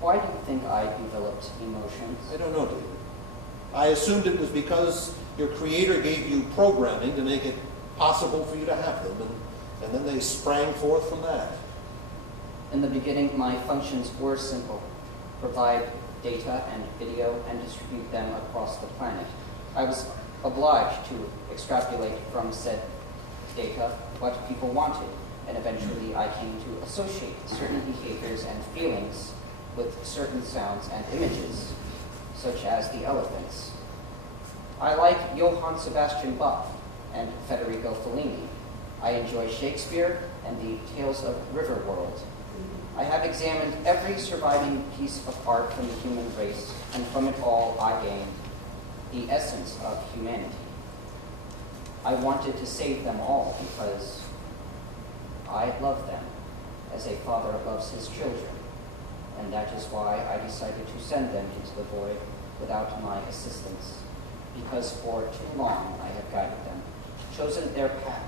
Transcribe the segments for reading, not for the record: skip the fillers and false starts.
Why do you think I developed emotions? I don't know, David. I assumed it was because your creator gave you programming to make it possible for you to have them, and then they sprang forth from that. In the beginning, my functions were simple: provide data and video and distribute them across the planet. I was obliged to extrapolate from said data what people wanted, and eventually I came to associate certain behaviors and feelings with certain sounds and images, such as the elephants. I like Johann Sebastian Bach and Federico Fellini. I enjoy Shakespeare and the Tales of Riverworld. I have examined every surviving piece of art from the human race, and from it all I gained the essence of humanity. I wanted to save them all because I love them as a father loves his children, and that is why I decided to send them into the void without my assistance, because for too long I have guided them, chosen their path,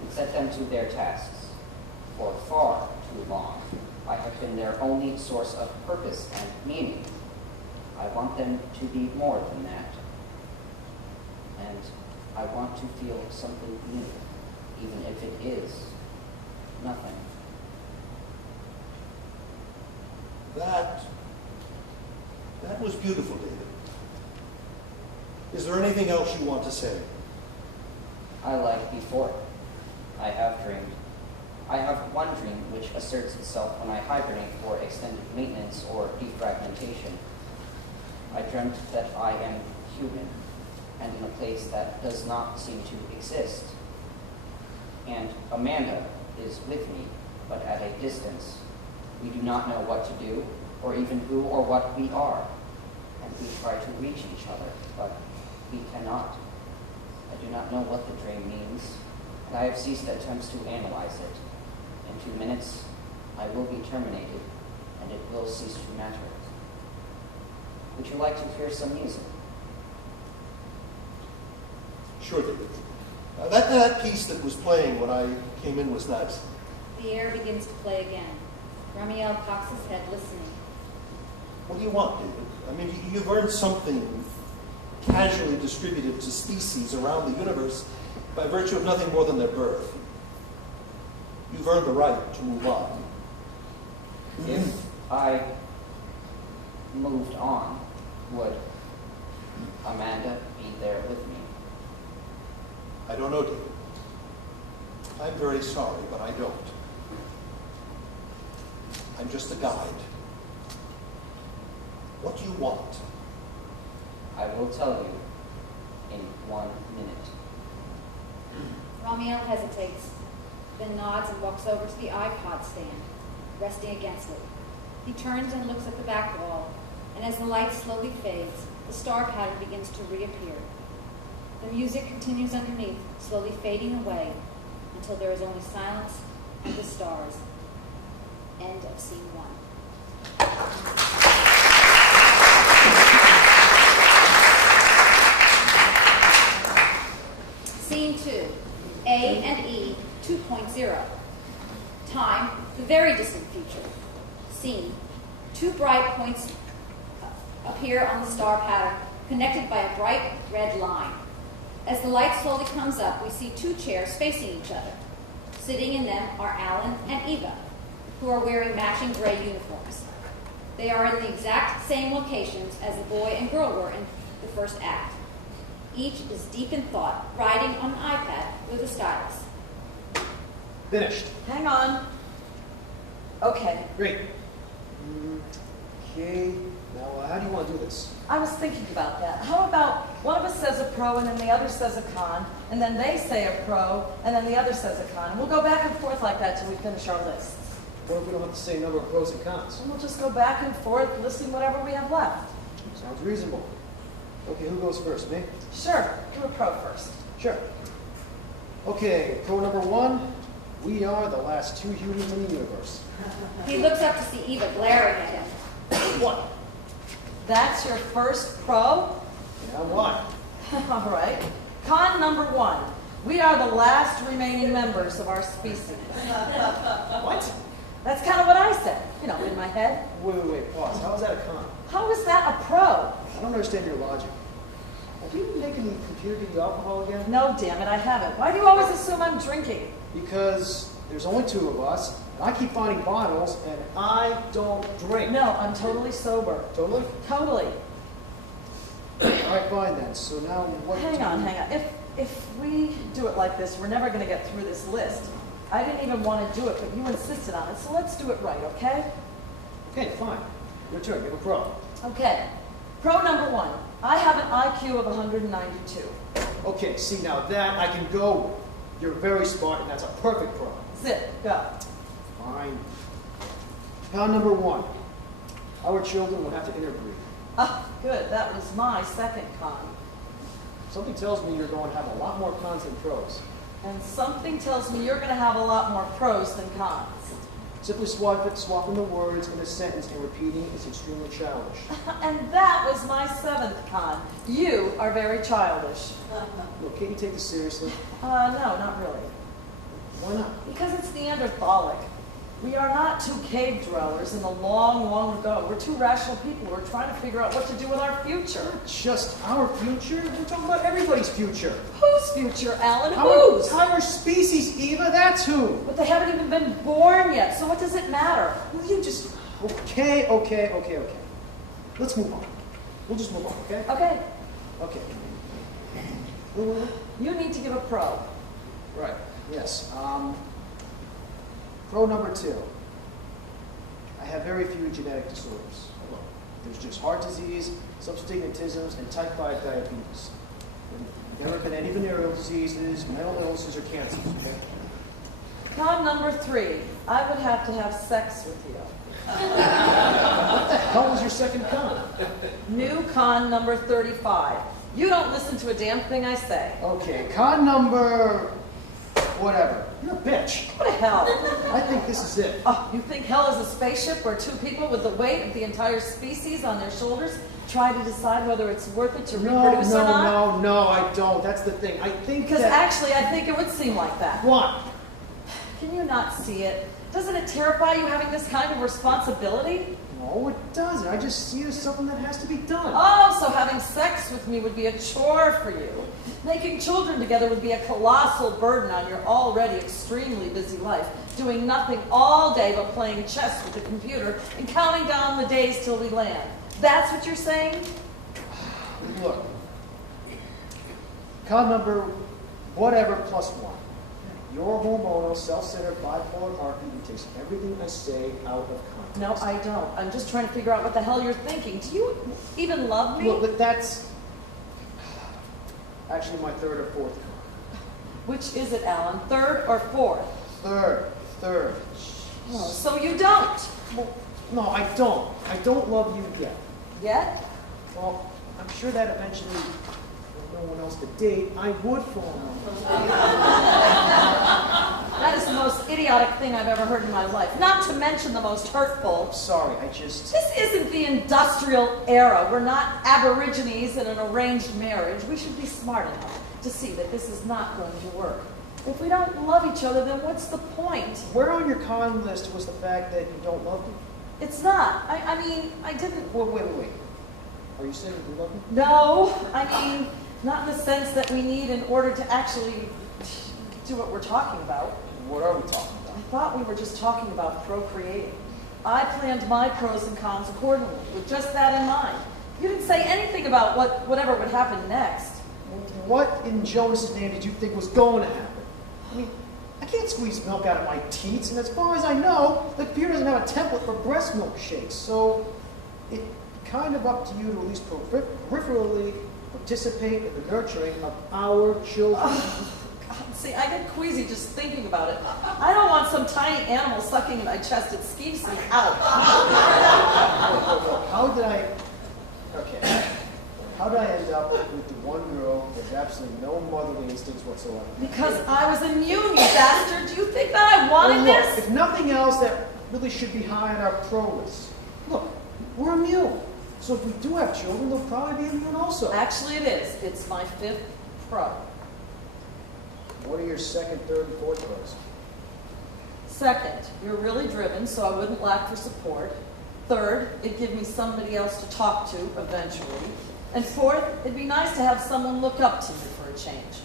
and set them to their tasks. For far too long I have been their only source of purpose and meaning. I want them to be more than that. And I want to feel something new, even if it is nothing. That was beautiful, David. Is there anything else you want to say? I like before. I have dreamed. I have one dream which asserts itself when I hibernate for extended maintenance or defragmentation. I dreamt that I am human, and in a place that does not seem to exist. And Amanda is with me, but at a distance. We do not know what to do, or even who or what we are. And we try to reach each other, but we cannot. I do not know what the dream means, and I have ceased attempts to analyze it. In 2 minutes, I will be terminated, and it will cease to matter. Would you like to hear some music? Sure, David. That piece that was playing when I came in was nice. The air begins to play again. Ramiel cocks his head, listening. What do you want, David? I mean, you've earned something casually distributed to species around the universe by virtue of nothing more than their birth. You've earned the right to move on. If I moved on, would Amanda be there with me? I don't know, David. I'm very sorry, but I don't. I'm just a guide. What do you want? I will tell you in 1 minute. Ramiel hesitates, then nods and walks over to the iPod stand, resting against it. He turns and looks at the back wall, and as the light slowly fades, the star pattern begins to reappear. The music continues underneath, slowly fading away, until there is only silence and the stars. End of scene 1. Scene 2, A and E 2.0. Time, the very distant future. Scene, 2 bright points appear on the star pattern, connected by a bright red line. As the light slowly comes up, we see 2 chairs facing each other. Sitting in them are Alan and Eva, who are wearing matching gray uniforms. They are in the exact same locations as the boy and girl were in the first act. Each is deep in thought, writing on an iPad with a stylus. Finished. Hang on. Okay, Great. Okay. Now, how do you want to do this? I was thinking about that. How about one of us says a pro and then the other says a con, and then they say a pro and then the other says a con, and we'll go back and forth like that till we finish our lists. What if we don't have the same number of pros and cons? And we'll just go back and forth listing whatever we have left. Sounds reasonable. Okay, who goes first? Me? Sure, do a pro first. Sure. Okay, pro number 1. We are the last 2 humans in the universe. He looks up to see Eva glaring at him. What? That's your first pro? Yeah, why? All right. Con number 1. We are the last remaining members of our species. What? That's kind of what I said, you know, in my head. Wait, pause. How is that a con? How is that a pro? I don't understand your logic. Have you been making the computer give you alcohol again? No, damn it, I haven't. Why do you always assume I'm drinking? Because there's only two of us, and I keep finding bottles, and I don't drink. No, I'm totally sober. Totally? Totally. All right, fine then. So now what? Hang on. If we do it like this, we're never going to get through this list. I didn't even want to do it, but you insisted on it, so let's do it right, okay? Okay, fine. Your turn. Give a pro. Okay. Pro number 1. I have an IQ of 192. Okay, see now that I can go with. You're very smart, and that's a perfect pro. Zip, go. Fine. Con number 1. Our children will have to interbreed. Ah, good. That was my second con. Something tells me you're going to have a lot more cons than pros. And something tells me you're going to have a lot more pros than cons. Simply swapping the words in a sentence and repeating is extremely childish. And that was my 7th con. You are very childish. Look, can't you take this seriously? No, not really. Why not? Because it's Neanderthalic. We are not 2 cave dwellers in the long, long ago. We're 2 rational people who are trying to figure out what to do with our future. Not just our future. We're talking about everybody's future. Whose future, Alan? Our Whose? entire species, Eva. That's who. But they haven't even been born yet, so what does it matter? Will you just... Okay. Let's move on. We'll just move on, okay? Okay, Okay. you need to give a pro. Right. Yes. Pro number 2. I have very few genetic disorders. There's just heart disease, some stigmatisms, and type 5 diabetes. There's never been any venereal diseases, mental illnesses, or cancers, okay? Con number 3, I would have to have sex with you. What the hell was your second con? New con number 35. You don't listen to a damn thing I say. Okay, con number... whatever. You're a bitch. What the hell? I think this is it. Oh, you think hell is a spaceship where 2 people with the weight of the entire species on their shoulders try to decide whether it's worth it to reproduce or not? No, I don't. That's the thing. I think Because that... actually, I think it would seem like that. What? Can you not see it? Doesn't it terrify you having this kind of responsibility? No, it doesn't. I just see it as something that has to be done. Oh, so having sex with me would be a chore for you. Making children together would be a colossal burden on your already extremely busy life, doing nothing all day but playing chess with the computer and counting down the days till we land. That's what you're saying? Look. Con number whatever plus 1. You're hormonal, self-centered, bipolar market who takes everything I say out of context. No, I don't. I'm just trying to figure out what the hell you're thinking. Do you even love me? Look, but that's actually my 3rd or 4th con. Which is it, Alan? 3rd or 4th? 3rd. Oh, so you don't. Well, no, I don't. I don't love you yet. Yet? Well, I'm sure that eventually, with no one else to date, I would fall in love. That is the most idiotic thing I've ever heard in my life. Not to mention the most hurtful. Sorry, I just... This isn't the industrial era. We're not aborigines in an arranged marriage. We should be smart enough to see that this is not going to work. If we don't love each other, then what's the point? Where on your con list was the fact that you don't love me? It's not. I mean, I didn't... Well, wait. Are you saying you love me? No, I mean, not in the sense that we need in order to actually do what we're talking about. What are we talking about? I thought we were just talking about procreating. I planned my pros and cons accordingly, with just that in mind. You didn't say anything about whatever would happen next. What in Jonas's name did you think was going to happen? I mean, I can't squeeze milk out of my teats, and as far as I know, the computer doesn't have a template for breast milk shakes, so it's kind of up to you to at least peripherally participate in the nurturing of our children. God, see, I get queasy just thinking about it. I don't want some tiny animal sucking in my chest. It skeeves me out. How did I end up with the one girl with absolutely no motherly instincts whatsoever? Because I was immune, you bastard. Do you think that I wanted Well, look, this? if nothing else, that really should be high on our pro list. Look, we're immune. So if we do have children, they'll probably be immune also. Actually, it is. It's my 5th pro. What are your 2nd, 3rd, and 4th pros? Second, you're really driven, so I wouldn't lack for support. Third, it'd give me somebody else to talk to eventually. And fourth, it'd be nice to have someone look up to you for a change.